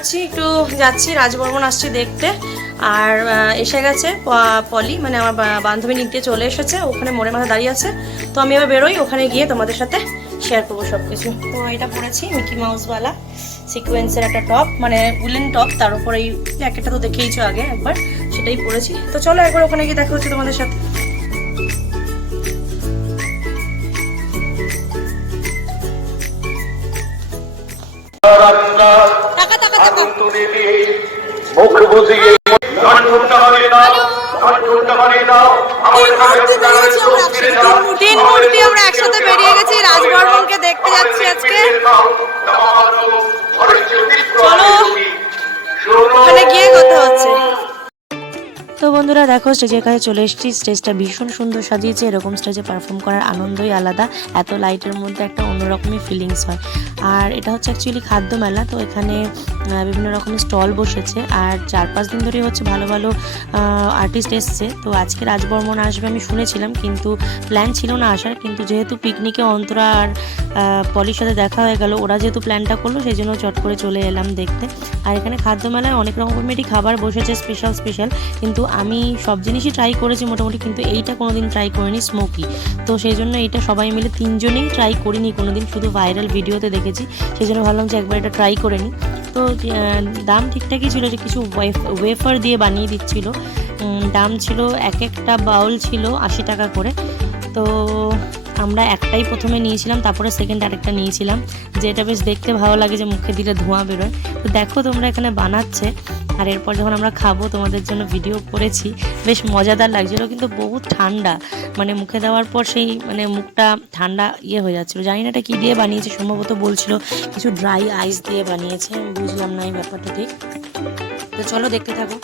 বেরোচ্ছি, একটু যাচ্ছি, রাজবর্মন আসছি দেখতে। আর এসে গেছে পলি, মানে আমার বান্ধবী নিতে চলে এসেছে, ওখানে মোড়ে মাথা দাঁড়িয়ে আছে। তো আমি এবার বেরোই, ওখানে গিয়ে তোমাদের সাথে শেয়ার করবো সব কিছু। তো এটা পরেছি মিকি মাউসওয়ালা সিকোয়েন্সের একটা টপ, মানে উলেন টপ, তার উপর এই জ্যাকেটটা তো দেখেইছো আগে একবার, সেটাই পরেছি। তো চলো একবার ওখানে গিয়ে দেখা হচ্ছে তোমাদের সাথে। তিন মূর্তি আমরা একসাথে বেরিয়ে গেছি, রাজবর্মনকে দেখতে যাচ্ছি আজকে। চলো ওখানে গিয়ে কথা হচ্ছে। তো বন্ধুরা দেখো, স্টেজের কাছে চলে এসেছি। স্টেজটা ভীষণ সুন্দর সাজিয়েছে। এরকম স্টেজে পারফর্ম করার আনন্দই আলাদা। এত লাইটের মধ্যে একটা অন্যরকমই ফিলিংস হয়। আর এটা হচ্ছে অ্যাকচুয়ালি খাদ্য মেলা। তো এখানে বিভিন্ন রকমের স্টল বসেছে, আর 4-5 দিন ধরেই হচ্ছে ভালো ভালো আর্টিস্ট এসছে। তো আজকে রাজবর্মন আসবে আমি শুনেছিলাম, কিন্তু প্ল্যান ছিল না আসার। কিন্তু যেহেতু পিকনিকে অন্তরা আর পলির সাথে দেখা হয়ে গেল, ওরা যেহেতু প্ল্যানটা করলো, সেই জন্য চট করে চলে এলাম দেখতে। আর এখানে খাদ্য মেলায় অনেক রকমেরই খাবার বসেছে, স্পেশাল। কিন্তু আমি সব জিনিসই ট্রাই করেছি মোটামুটি, কিন্তু এইটা কোনোদিন ট্রাই করিনি, স্মোকি। তো সেই জন্য এটা সবাই মিলে 3 জনেই ট্রাই করিনি কোনোদিন, শুধু ভাইরাল ভিডিওতে দেখেছি। সেই জন্য ভাবলাম যে একবার এটা ট্রাই করে নিই। তো দাম ঠিকঠাকই ছিল, যে কিছু ওয়েফার দিয়ে বানিয়ে দিচ্ছিল। দাম ছিল, এক একটা বাউল ছিল 80 টাকা করে। তো আমরা একটাই প্রথমে নিয়েছিলাম, তারপরে সেকেন্ড আরেকটা নিয়েছিলাম, যেটা বেশ দেখতে ভালো লাগে, যে মুখে দিলে ধোঁয়া বেরোয়। তো দেখো তোমরা এখানে বানাচ্ছে, আর এরপর যখন আমরা খাবো তোমাদের জন্য ভিডিও করেছি। বেশ মজাদার লাগছিলো, কিন্তু বহুত ঠান্ডা, মানে মুখে দেওয়ার পর সেই মানে মুখটা ঠান্ডা হয়ে যাচ্ছিলো। জানি না এটা কী দিয়ে বানিয়েছে, সম্ভবত বলছিল কিছু ড্রাই আইস দিয়ে বানিয়েছে, আমি বুঝলাম না এই ব্যাপারটা ঠিক। তো চলো দেখতে থাকো।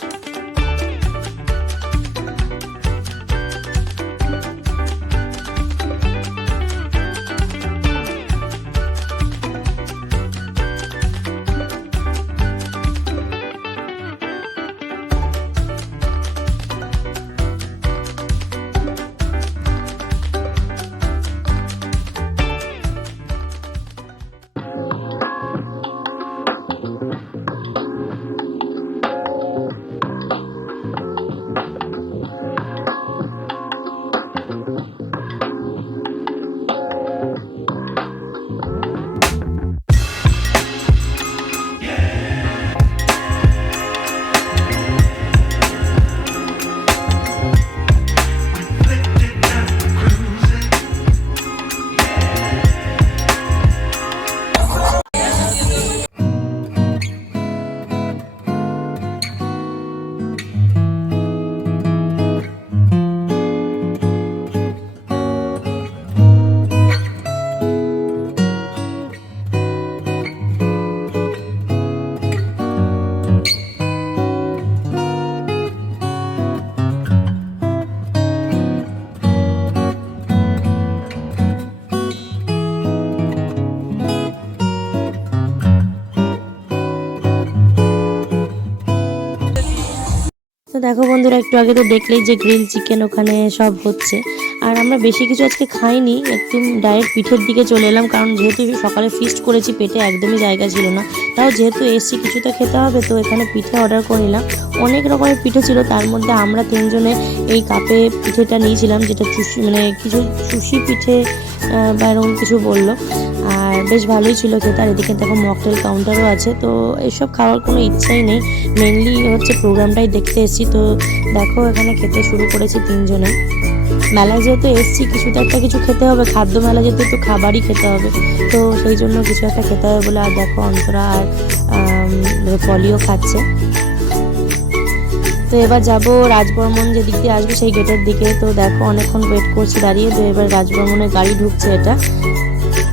তো দেখো বন্ধুরা, একটু আগে তো দেখলেই যে গ্রিল চিকেন ওখানে সব হচ্ছে। আর আমরা বেশি কিছু আজকে খাইনি, একদম ডাইরেক্ট পিঠের দিকে চলে এলাম, কারণ যেহেতু সকালে ফিস্ট করেছি, পেটে একদমই জায়গা ছিল না। তাও যেহেতু এসছি কিছু তো খেতে হবে, তো এখানে পিঠে অর্ডার করে নিলাম। অনেক রকমের পিঠে ছিল, তার মধ্যে আমরা 3 জনে এই কাপে পিঠেটা নিয়েছিলাম, যেটা চুষি মানে কিছু চুষি পিঠে বা এরকম কিছু বললো। আর বেশ ভালোই ছিল খেতে। আর এদিকে দেখো মকটেল কাউন্টারও আছে। তো এসব খাওয়ার কোনো ইচ্ছাই নেই, মেনলি হচ্ছে প্রোগ্রামটাই দেখতে এসেছি। তো দেখো এখানে খেতে শুরু করেছি 3 জনে। মেলায় যেহেতু এসছি, কিছু তো একটা কিছু খেতে হবে, খাদ্য মেলা যেহেতু একটু খাবারই খেতে হবে, তো সেই জন্য কিছু একটা খেতে হবে বলে। আর দেখো অন্তরা আর পলিও খাচ্ছে। তো এবার যাবো রাজবর্মন যেদিক দিয়ে আসবে সেই গেটের দিকে। তো দেখো অনেকক্ষণ ওয়েট করছি দাঁড়িয়ে। তো এবার রাজবর্মনের গাড়ি ঢুকছে, এটা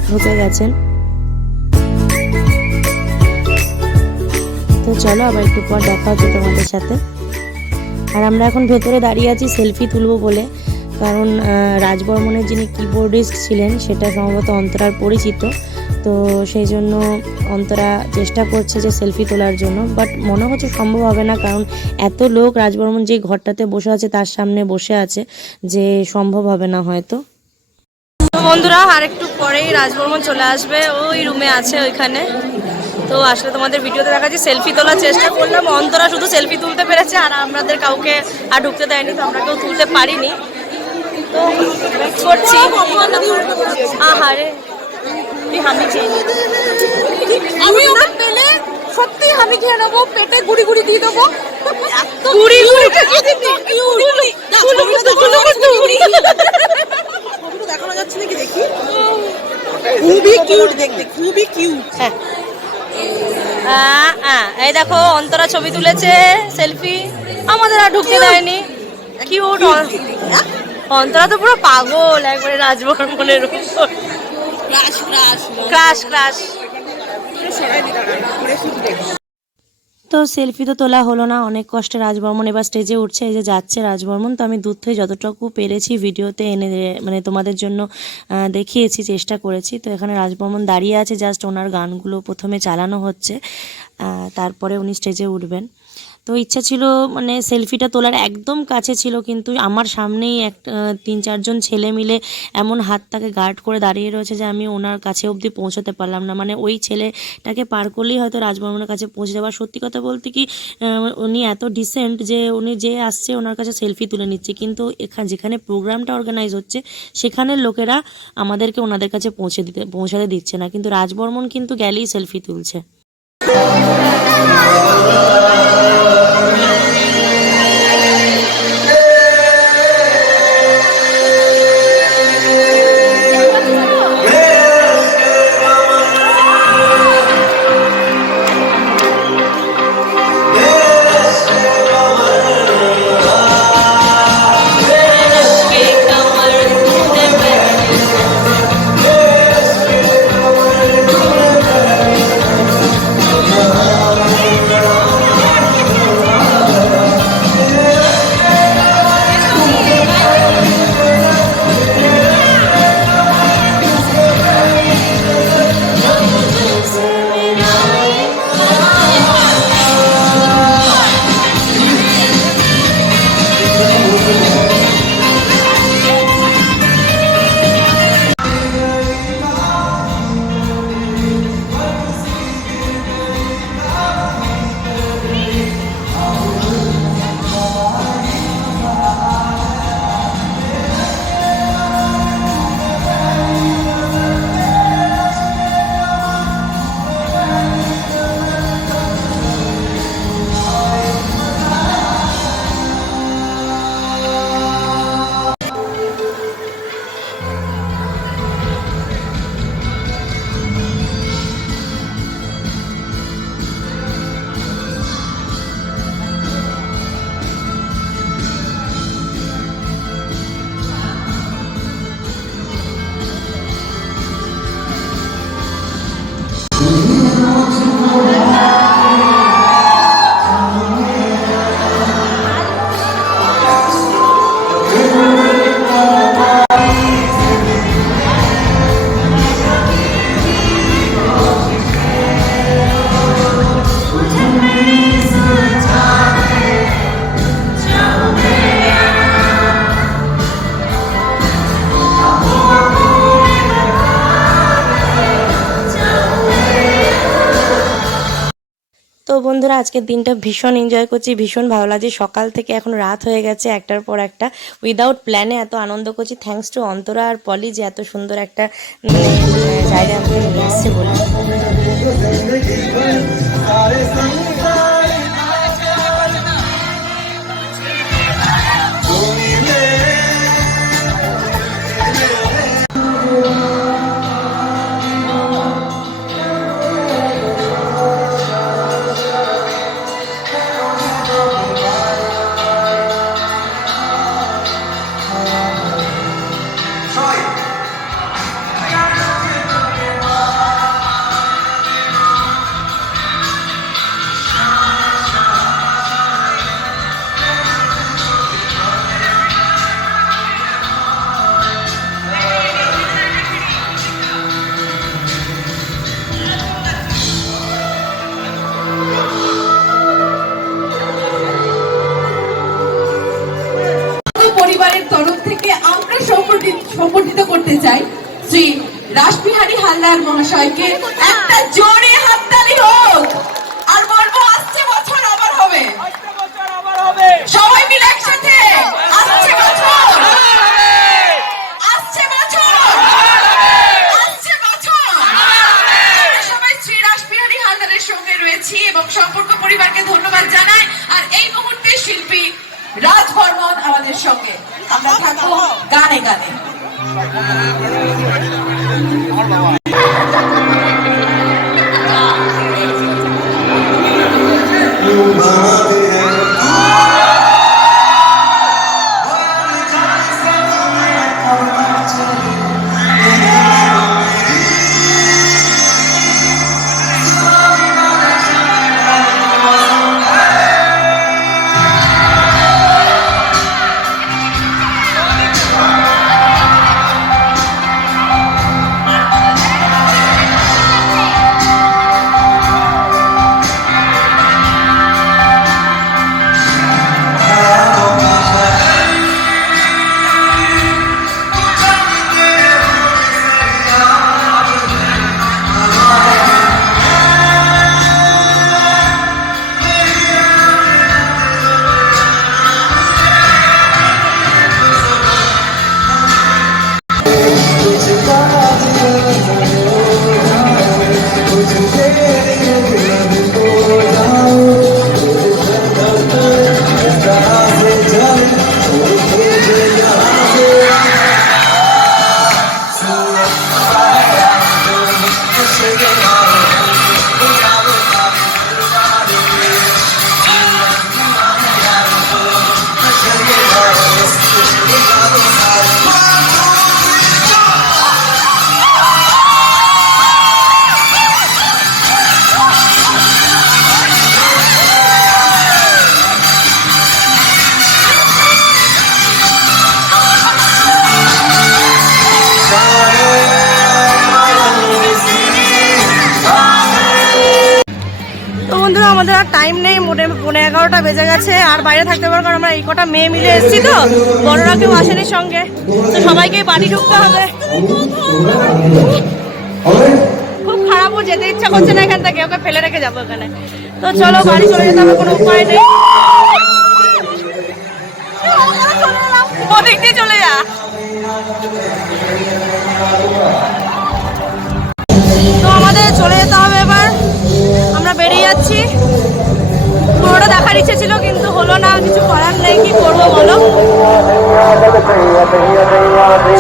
ঢুকে গেছেন। তো চলো আবার একটু পর দেখা হচ্ছে তোমাদের সাথে। আর আমরা এখন ভেতরে দাঁড়িয়ে আছি সেলফি তুলবো বলে, কারণ রাজবর্মনের যিনি কিবোর্ডিস্ট ছিলেন সেটা সম্ভবত অন্তরার পরিচিত। তো সেই জন্য অন্তরা চেষ্টা করছে যে সেলফি তোলার জন্য, বাট মনে হচ্ছে সম্ভব হবে না, কারণ এত লোক, রাজবর্মন যে ঘরটাতে বসে আছে তার সামনে বসে আছে, যে সম্ভব হবে না হয়তো। তো বন্ধুরা, আর একটু পরেই রাজবর্মন চলে আসবে, ওই রুমে আছে ওইখানে। তো আসলে তোমাদের ভিডিওতে দেখাচ্ছি সেলফি তোলার চেষ্টা করলাম, অন্তরা শুধু সেলফি তুলতে পেরেছে আর আমাদের কাউকে আর ঢুকতে দেয়নি, তো আমরা কেউ তুলতে পারিনি। তো করছি আহারে আমি খেয়ে নিই, আমি ওকে পেলে সত্যি আমি খেয়ে নেবো, পেটে গুড়ি গুড়ি দিয়ে দেবো। গুড়ি গুড়ি দেখানো যাচ্ছে নাকি দেখি, খুবই কিউট দেখতে, খুবই কিউট। হ্যাঁ এই দেখো অন্তরা ছবি তুলেছে সেলফি, আমাদের আর ঢুকতে দেয়নি। কিউট অন্তরা তো পুরো পাগল একবারে রাজবর্মনের উপর, ক্রাশ ক্রাশ। তো সেলফি তো তোলা হলো না, অনেক কষ্টে রাজবর্মন এবার স্টেজে উঠছে, এই যে যাচ্ছে রাজবর্মন। তো আমি দূর থেকে যতটুকু পেরেছি ভিডিওতে এনে মানে তোমাদের জন্য দেখিয়েছি, চেষ্টা করেছি। তো এখানে রাজবর্মন দাঁড়িয়ে আছে, জাস্ট ওনার গানগুলো প্রথমে চালানো হচ্ছে, তারপরে উনি স্টেজে উঠবেন। তো ইচ্ছা ছিল মানে সেলফিটা তোলার একদম কাছে ছিল, কিন্তু আমার সামনেই 3-4 জন ছেলে মিলে এমন হাতটাকে গার্ড করে দাঁড়িয়ে রয়েছে যে আমি ওনার কাছে অবধি পৌঁছতে পারলাম না। মানে ওই ছেলেটাকে পার করলেই হয়তো রাজবর্মনের কাছে পৌঁছে যাওয়ার। সত্যি কথা বলতে কি উনি এত ডিসেন্ট যে উনি যে আসছে ওনার কাছে সেলফি তুলে নিচ্ছে, কিন্তু যেখানে প্রোগ্রামটা অর্গানাইজ হচ্ছে সেখানের লোকেরা আমাদেরকে ওনাদের কাছে পৌঁছাতে দিচ্ছে না, কিন্তু রাজবর্মন কিন্তু গেলেই সেলফি তুলছে। তো বন্ধুরা আজকের দিনটা ভীষণ এনজয় করছি, ভীষণ ভালো লাগছে। সকাল থেকে এখন রাত হয়ে গেছে, একটার পর একটা উইদাউট প্ল্যানে এত আনন্দ করছি। থ্যাঙ্কস টু অন্তরা আর পলি যে এত সুন্দর একটা জায়গা আমাকে নিয়ে এসছে বলে। সম্বর্ধিত করতে চাই শ্রী রাসবিহারী হালদার মহাশয়কে। একটা জোরে হাততালি হোক। এখানে। আমাদের আর টাইম নেই, মোটে 11:30 বেজে গেছে। আর বাইরে থাকতে পারবো কারণ আমরা এই কটা মেয়ে মিলে এসেছি, তো বড়রা কেউ আসেনি সঙ্গে, তো সবাইকে বাড়ি ঢুকতে হবে। খুব খারাপও, যেতে ইচ্ছা করছে না এখান থেকে, ওকে ফেলে রেখে যাবো এখানে। তো চলো বাড়ি চলে যেতে হবে, কোনো উপায় নেই। ওদিক দিয়ে চলে যা। তো আমাদের চলে যেতে হবে এবার, আমরা বেরিয়ে যাচ্ছি। পুরোটা দেখার ইচ্ছে ছিল কিন্তু হলো না, কিছু করার নেই, কি করবো বলো।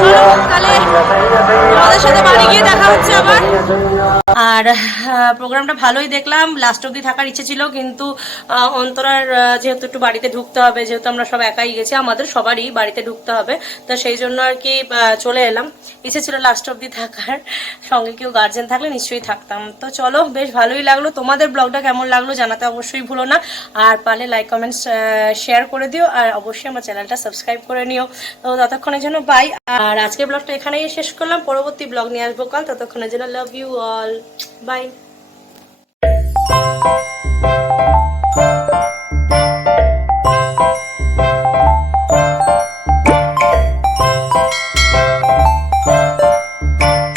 চলো তাহলে আমাদের সাথে বাড়ি গিয়ে দেখা হচ্ছে আবার। আর প্রোগ্রামটা ভালোই দেখলাম, লাস্ট অবধি থাকার ইচ্ছে ছিল কিন্তু অন্তরার যেহেতু একটু বাড়িতে ঢুকতে হবে, যেহেতু আমরা সব একাই গেছি, আমাদের সবারই বাড়িতে ঢুকতে হবে, তো সেই জন্য আর কি চলে এলাম। ইচ্ছে ছিল লাস্ট অবধি থাকার, সঙ্গে কেউ গার্জেন থাকলে নিশ্চয়ই থাকতাম। তো চলো, বেশ ভালোই লাগলো। তোমাদের ব্লগটা কেমন লাগলো জানাতে অবশ্যই ভুলো না, আর পারলে লাইক কমেন্ট শেয়ার করে দিও, আর অবশ্যই আমার চ্যানেলটা সাবস্ক্রাইব করে নিও। তো ততক্ষণের জন্য বাই। আর আজকের ব্লগটা এখানেই শেষ করলাম, পরবর্তী ব্লগ নিয়ে আসবো কাল। ততক্ষণের জন্য লাভ ইউ অল, বাই।